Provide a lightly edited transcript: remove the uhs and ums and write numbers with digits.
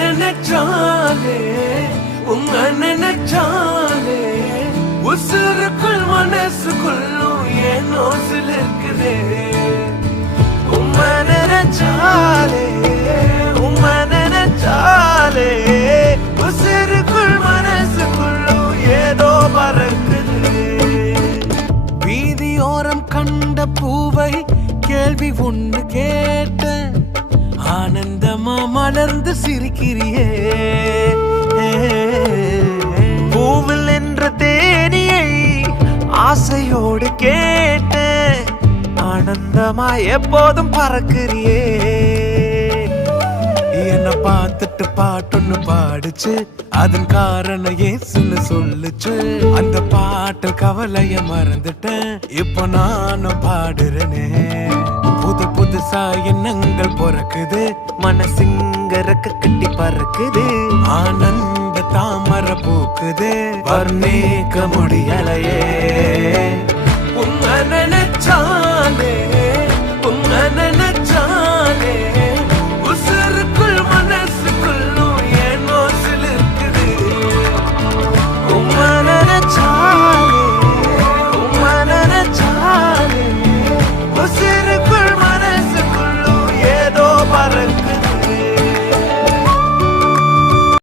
நினைச்சாலே உன்னை நினைச்சாலே உசுருக்குள் மனசுக்குள்ளும் ஏனோ சிலிருக்குதே. உன்னை நினைச்சாலே உன்னை நினைச்சாலே உசுருக்குள் மனசுக்குள்ளும் ஏதோ பறக்குது. வீதியோரம் கண்ட பூவை கேள்வி ஒண்ணு கேட்டேன், ஆனந்தமா மலர்ந்து சிரிக்கிறியே. பூவில் என்ற தேனியை ஆசையோடு கேட்டேன், ஆனந்தமா எப்போதும் பறக்கிறியே. என்ன பார்த்துட்டு பாட்டொன்னு பாடுச்சு, அதன் காரணம் ஏசுன்னு சொல்லுச்சு. அந்த பாட்டு கவலைய மறந்துட்டேன், இப்போ நானும் பாடுறேனே. புது புதுசா எண்ணங்கள் பிறக்குது, மனசிங்க ரெக்க கட்டி பறக்குது. ஆனந்த தாமரை பூக்குது, வர்ணிக்க முடியலையே.